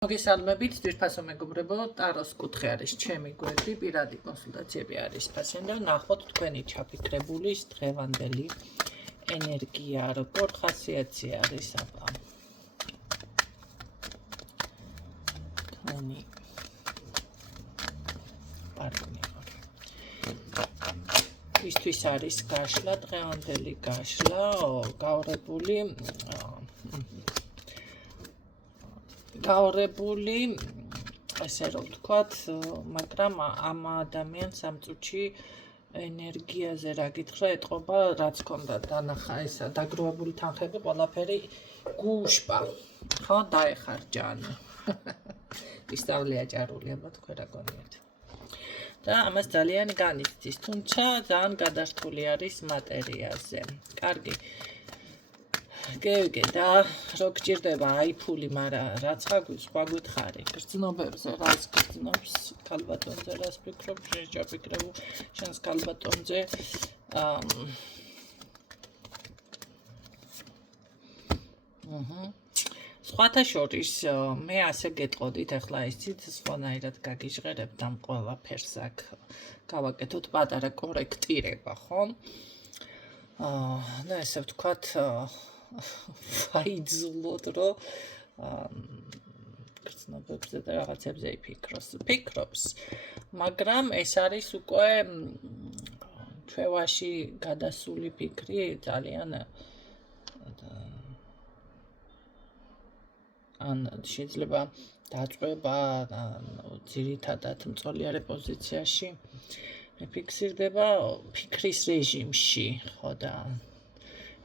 მოგესალმებით, ძვირფასო მეგობრებო, ტაროს კუთხე არის ჩემი გვერდი, პირადი კონსულტაციები არის ფასენდა, ნახოთ თქვენი ჩაფიქრებული დღევანდელი ენერგია, როგორ ხასიათი არის აბა. თქვენი პარტნიორი. ისთვის არის გაშლა, დღევანდელი გაშლა, გაორებული, ესე რომ ვთქვათ, მაგრამ ამ ადამიანს ამ წუთში ენერგიაზე რა გითხრა, ეტყობა, რაც ჰქონდა დანახა ესა დაგროვებული თანხები, ყველაფერი გუშპა. ხო, დაეხარჯა ანუ. ისწავლე აჭარული, აბა თქვენ რა გონიათ. და ამას ძალიან განიცდის, თუმცა ძალიან გადართული არის მატერიაზე. კარგი. გეგე და რო გჭირდება აი ფული, მაგრამ რაც სხვა გვითხარი, გრძნობებზე რას გრძნობს, ქალბატონზე რას ფიქრობ, შეჭაფიქრებ შენს ქალბატონზე. სხვათა შორის მე ასე გეტყოდით, ახლა ისიც სხვანაირად გაგიჟღერებთ ამ ყველაფერს აქ გავაკეთოთ პატარა კორექტირება, ხო? და ესე ვთქვათ, ვაიძულოთ, რომ გრძნობებზე და რაღაცებზე ფიქრობს, მაგრამ ეს არის უკვე ჩვევაში გადასული ფიქრი, ძალიან ან შეიძლება დაწყვება ძირითადად მწოლიარე პოზიციაში ფიქსირდება ფიქრის რეჟიმში, ხო და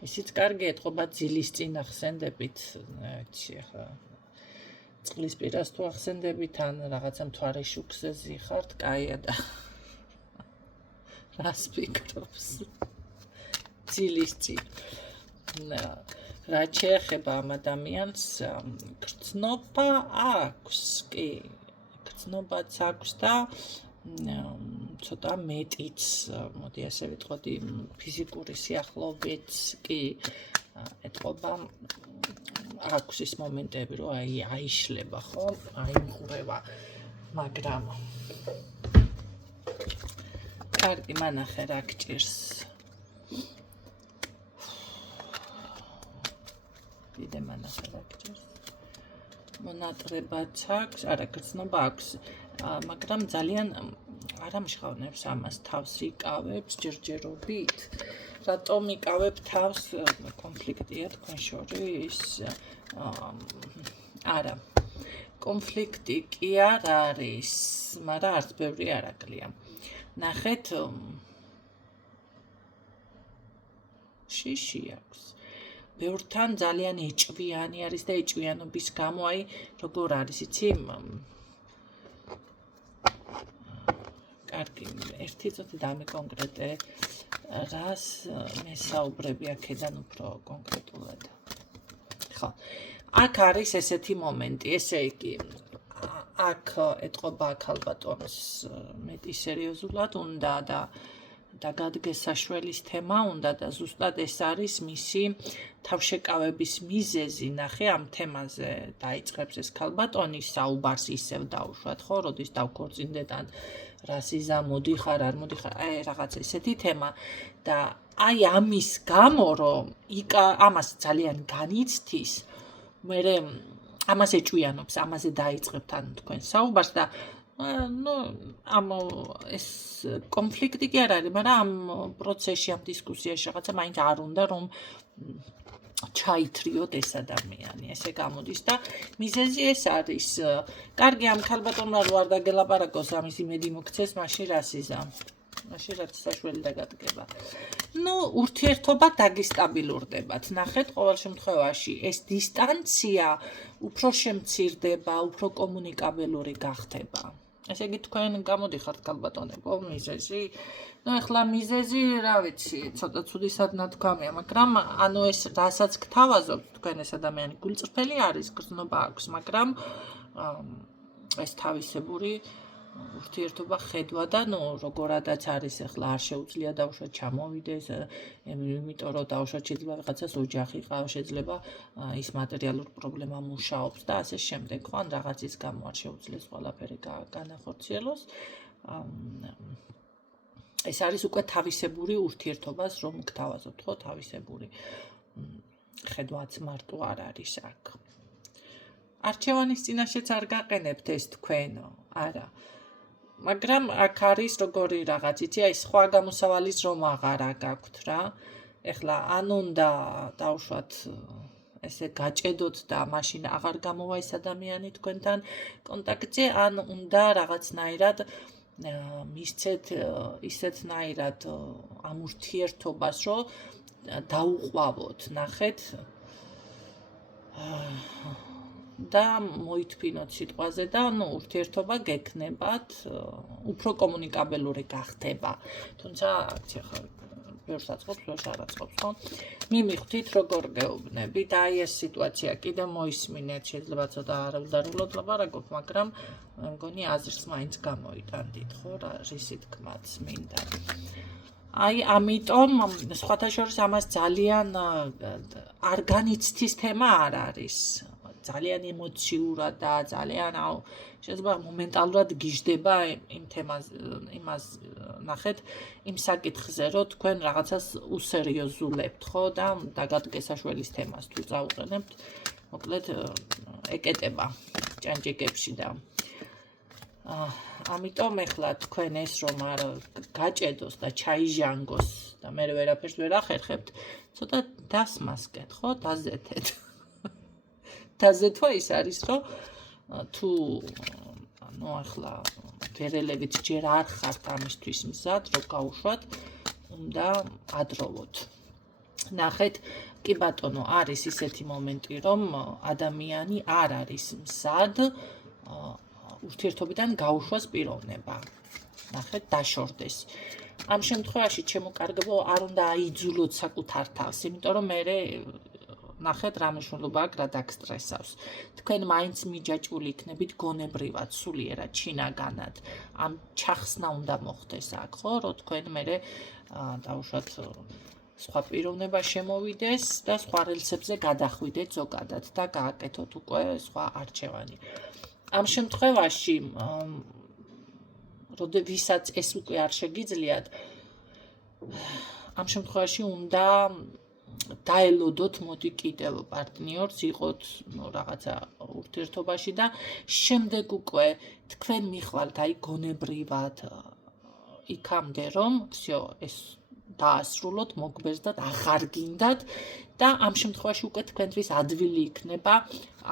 ისიც კარგი ეთყობა ძილის წინ ახსენდებით, ახლა წყლის პირას თუ ახსენდებით, ან რაღაცა მთვარე შუქზე ხართ, კაია და რას ფიქრობს ძილის წინ. რაც შეეხება ამ ადამიანს, გრძნობა აქვს, კი, გრძნობაც აქვს და ცოტა მეტიც, მოდი ასე ვიტყოდი, ფიზიკური სიახლოვეც კი ეთყობა, აქვს ის მომენტები, რომ აიშლება, ხო? აიმღვრევა, მაგრამ კარგი, მანახე რა გჭირს. კიდე მანახე რა გჭირს. მონატრებაც აქვს, არა, გრძნობა აქვს, მაგრამ ძალიან არ ამჟღავნებს ამას, თავს იკავებს ჯერჯერობით. რატომ იკავებ თავს, კონფლიქტია თქვენ შორის? არა. კონფლიქტი კი არ არის, მაგრამ არც ბევრი არ აკლია. ნახეთ, შიში აქვს. ბევრთან ძალიან ეჭვიანი არის და ეჭვიანობის გამო აი როგორ არის, იცი? კარგი, ერთი წუთი დამიკონკრეტე, რას მესაუბრები აქედან უფრო კონკრეტულად. ხო. აქ არის ესეთი მომენტი, ესე იგი, აქ ეტყობა ქალბატონს მეტი სერიოზულად უნდა და გადგესაშველის თემა უნდა და ზუსტად ეს არის მისი თავშეკავების მიზეზი, ნახე ამ თემაზე დაიწყებს ეს ქალბატონი საუბარს ისევ დაუშვათ, ხო, როდის დავქორწინდეთ ან რას იზა მოდიხარ, არ მოდიხარ, აი რაღაც ესეთი თემა და აი ამის გამო, რომ ამას ძალიან განიცდის, მე ამას ეჭვიანობს, ამაზე დაიწყებთ ან თქვენ საუბარს და ეს კონფლიქტი კი არ არის, მაგრამ ამ პროცესში, ამ დისკუსიაში რაღაცა მაინც არ უნდა, რომ ჩაითრიოთ ეს ადამიანი, ესე გამოდის და მიზეზი ეს არის. კარგი, ამ ქალბატონმა რო არ დაგელაპარაკოს, ამის იმედი მოგცეს, მაშინ რას იზა? მაშინ რაც საშველი დაგადგება. ურთიერთობა დაგისტაბილურდებათ. ნახეთ, ყოველ შემთხვევაში ეს დისტანცია უფრო შემცირდება, უფრო კომუნიკაბელური გახდება. ესე იგი, თქვენ გამოდიხართ ქალბატონებო, მიზეზი. ახლა მიზეზი, რა ვიცი, ცოტა ცუდი სათნათქვამია, მაგრამ ანუ ეს რასაც გთავაზობთ, თქვენ ეს ადამიანი გულწრფელი არის, გრძნობა აქვს, მაგრამ ეს თავისებური ურთიერთობა ხედვა და როგორადაც არის ახლა არ შეუძლია დავუშვათ ჩამოვიდეს, იმიტომ რომ დავუშვათ შეიძლება ვიღაცას ოჯახი ყავს, შეიძლება ის მატერიალურ პრობლემა მუშაობს და ასე შემდეგ, ხო, ან რაღაცის გამო არ შეუძლეს ყველაფერი განახორციელოს. ეს არის უკვე თავისებური ურთიერთობას რომ გთავაზობთ, ხო, თავისებური ხედვაც მარტო არ არის აქ. არჩევანის წინაშეც არ გაყენებთ ეს თქვენ, არა. მაგრამ აქ არის როგორი რაღაც, იცი, აი სხვა გამოსავალის რომ აღარა გაქვთ რა. ეხლა ან უნდა დავუშვათ ესე გაჭედოთ და მაშინ აღარ გამოვა ეს ადამიანი თქვენთან კონტაქტზე, ან უნდა რაღაცნაირად მისცეთ ისეთნაირად ამ ურთიერთობას, რომ დაუყვავოთ, ნახეთ და მოითფინოთ სიტყვაზე და ურთიერთობა გექნებათ, უფრო კომუნიკაბელური გახდება. თუმცა აქცია ხარ ბევრს აწყობს, ბევრს არ აწყობს, ხო? მივხვდით როგორ გეუბნებით, აი ეს სიტუაცია კიდე მოისმინეთ, შეიძლება ცოტა არაუდარულად ლაპარაკობ, მაგრამ მე მგონი აზრს მაინც გამოიტანდით, ხო, რისი თქმაც მინდა. აი ამიტომ სხვათა შორის ამას ძალიან არ განიცდის თემა არ არის. ძალიან ემოციურად და ძალიან შეიძლება მომენტალურად გიждდება იმ თემას, იმას ნახეთ, იმ საკითხზე, რომ თქვენ რაღაცას უსერიოზულებთ, ხო, და დაგადგესაშველის თემას თუ წავუყენებთ, მოკლედ ეკეტება ჭანჭიკებში და ამიტომ ეხლა თქვენ ეს რომ არ გაჭედოს და ჩაიჟანგოს და მე ვერაფერს ვერ ახერხებთ, ცოტა დასმასკეთ, ხო, დაზეთეთ. დაზეთვა ის არის, რომ თუ ახლა ვერელებით ჯერ არ ხართ ამისთვის მზად, რომ გაუშვათ, უნდა ადროვოთ. ნახეთ, კი ბატონო, არის ისეთი მომენტი, რომ ადამიანი არ არის მზად ურთიერთობიდან გაუშვას პიროვნება. ნახეთ, დაშორდეს. ამ შემთხვევაში ჩემო კარგებო არ უნდა აიძულოთ საკუთარ თავს, იმიტომ რომ მე ნახეთ რა მნიშვნელობა აქვს რა დაგსტრესავს. თქვენ მაინც მიჯაჭვული იქნებით გონებრივად, სულიერად, შინაგანად. ამ ჩახსნა უნდა მოხდეს აქ, ხო, რომ თქვენ მერე დავუშვათ სხვა პიროვნება შემოვიდეს და სხვა რელსებზე გადახვიდეთ ზოგადად და გააკეთოთ უკვე სხვა არჩევანი. ამ შემთხვევაში, ვისაც ეს უკვე არ შეგიძლიათ, ამ შემთხვევაში უნდა დაელოდოთ, მოდი კიდევ პარტნიორს იყოთ რაღაცა ურთიერთობაში და შემდეგ უკვე თქვენ მიხვალთ აი გონებრივად იქამდე რომ всё ეს დაასრულოთ, მოგბერძდათ, აღარ გინდათ და ამ შემთხვევაში უკვე თქვენთვის ადვილი იქნება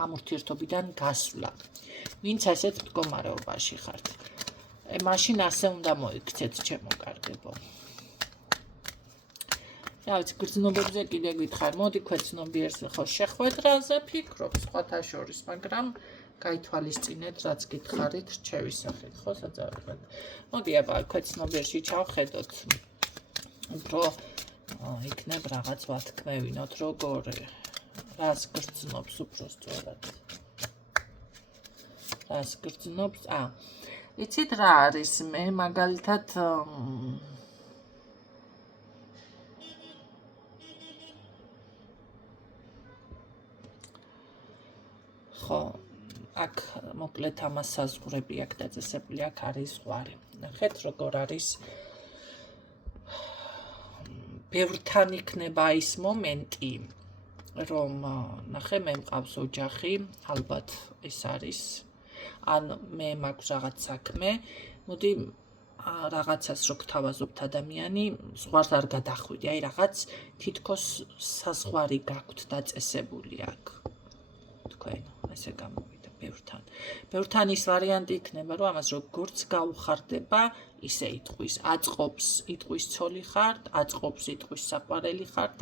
ამ ურთიერთობიდან გასვლა. ვინც ასეთ მდგომარეობაში ხართ. მაშინ ასე უნდა მოიქცეთ, ჩემო კარგებო. რა ვიცი, გრძნობებზე კიდე გითხარ, მოდი ქვეცნობიერს ხო შეხვედრაზე ფიქრობ სხვათა შორის, მაგრამ გაითვალისწინეთ, რაც გითხარით, რჩევისახით, ხო, საძავებად. მოდი აბა ქვეცნობიერში ჩავხედოთ. უფრო იქნებ რაღაც ვათქმევინოთ, როგორი, რას გრძნობს უფრო სწორად. რას გრძნობს? იცით რა არის, მე მაგალითად ხო, აქ მოკლედ ამას საზღვრები აქ დაწესებული, აქ არის ზღვარი. ნახეთ, როგორ არის ბევრთან იქნება ის მომენტი, რომ ნახე, მე მყავს ოჯახი, ალბათ ეს არის, ან მე მაქვს რაღაც საქმე, მოდი რაღაცას რო გთავაზობთ ადამიანი, ზღვარს არ გადახვიდი, აი რაღაც თითქოს საზღვარი გაქვთ დაწესებული აქ. თქვენ ესე გამოვიდა ბევრთან. ბევრთან ის ვარიანტი იქნება, რომ ამას როგორც გაუხარდება, ისე იტყვის, აწყობს, იტყვის ცოლი ხართ, აწყობს, იტყვის საყვარელი ხართ,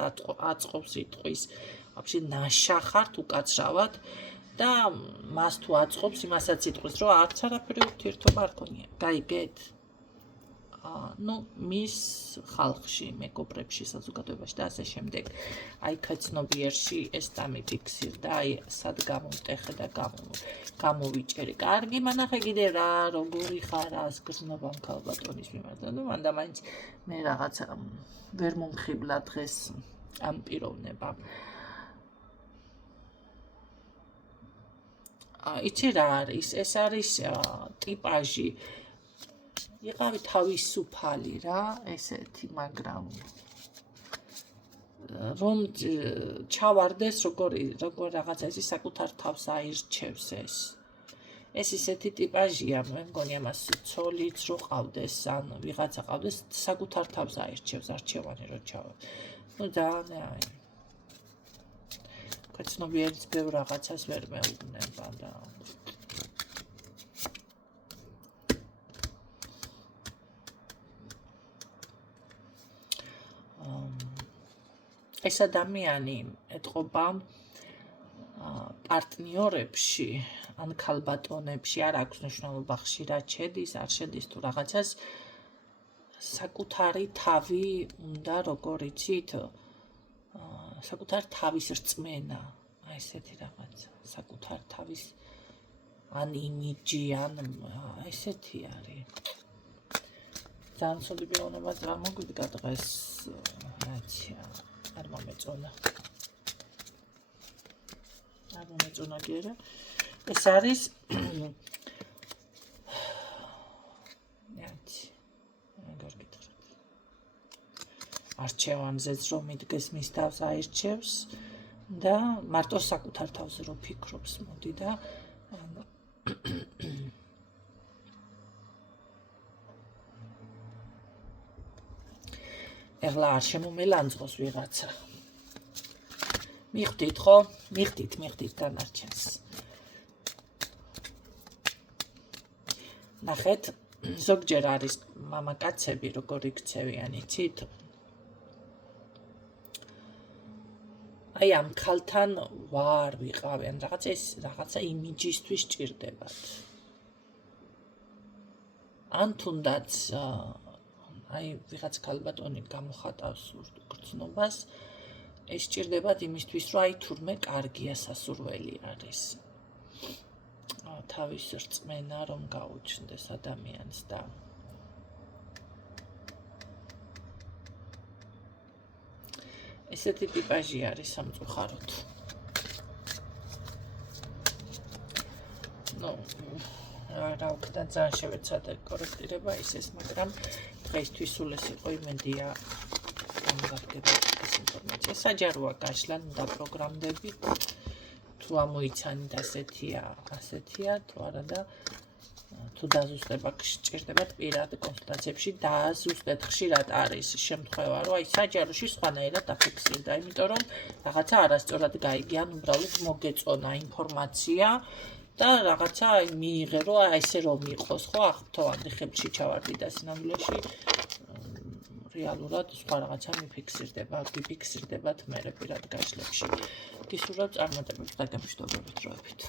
აწყობს, იტყვის, ვაფშე ნაშა ხართ უკაცრავად და მას თუ აწყობს, იმასაც იტყვის, რომ არც არაფერი ურთიერთობა არ ქონია. გაიგეთ? ნუ მის ხალხში, მეგობრებში, საზოგადოებაში და ასე შემდეგ. აი ქაცნობიერში ეს დამიფიქსირდა, აი სად გამომტეხე და გამოვიჭერი. კარგი, მანახე კიდე რა, როგორი ხარ, რას გრძნობა ქალბატონის მიმართ. და მანდა მაინც მე რაღაცა ვერ მომხიბლა დღეს ამ პიროვნებამ. იცი რა არის? ეს არის ტიპაჟი. იყავი თავისუფალი რა, ესეთი, მაგრამ რომ ჩავარდეს როგორ რაღაცა ის საკუთარ თავს აირჩევს ეს. ეს ისეთი ტიპაჟია, მე მგონი ამას ცოლიც რო ყავდეს, ან ვიღაცა ყავდეს, საკუთარ თავს აირჩევს, არჩევანი რო ჩავა. ნუ ძალიან კაცნობიერიც ბევრ რაღაცას ვერ მეუბნება და ეს ადამიანი ეთყობა პარტნიორებში ან ქალბატონებში არ აქვს მნიშვნელობა ხშირად შედის, არ შედის თუ რაღაცას საკუთარი თავი უნდა როგორ იცით საკუთარ თავის რწმენა, აი ესეთი რაღაცა, საკუთარ თავის ან იმიჯი, ან ესეთი არის. ძალიან ცუდი პიროვნება წარმოგვიდგა დღეს, რაიცია, არ მომეწონა. არ მომეწონა გერა. ეს არის არჩევანზეც რომ იდგეს მის თავს აირჩევს და მარტო საკუთარ თავზე რომ ფიქრობს, მოდი და ეხლა არ შემომელანძღოს ვიღაცა. მიხდით ხო? მიხდით დანარჩენს. ნახეთ, ზოგჯერ არის მამაკაცები როგორ იქცევიან, იცით? აი ამ ქალთან ვარ ვიყავენ, რაღაცა იმიჯისთვის ჭირდებათ. ან თუნდაც აი ვიღაც ქალბატონი გამოხატავს გრძნობას, ეს ჭირდებათ იმისთვის, რომ აი თურმე კარგია, სასურველი არის. თავის რწმენა რომ გაუჩნდეს ადამიანს და ესეთი ტიპაჟი არის სამწუხაროდ. ნუ რა ვქნა ძალიან შევეცადე კორექტირება ისეს, მაგრამ დღეისთვის სულ ეს იყო იმედია გამოგაგდება ეს ინფორმაცია. საჯაროა გაშლა, დაპროგრამდებით. თუ ამოიცანით ასეთია, თუ არა და თუ დაზუსტება გჭირდებათ პირად კონსულტაციებში, დაზუსტეთ. ხშირად არის შემთხვევა, რომ აი საჯაროში სხვანაირად დაფიქსირდა, იმიტომ რომ რაღაცა არასწორად გაიგე, ან უბრალოდ მოგეწონა ინფორმაცია და რაღაცა მიიღე, რომ აი ესე რომ იყოს, ხო, აღფრთოვანდი ხელში ჩავარდი და სინამდვილეში რეალურად სხვა რაღაცა გიფიქსირდებათ მერე პირად გაშლებში. გისურვებთ წარმატებებს და გემშვიდობებით დროებით.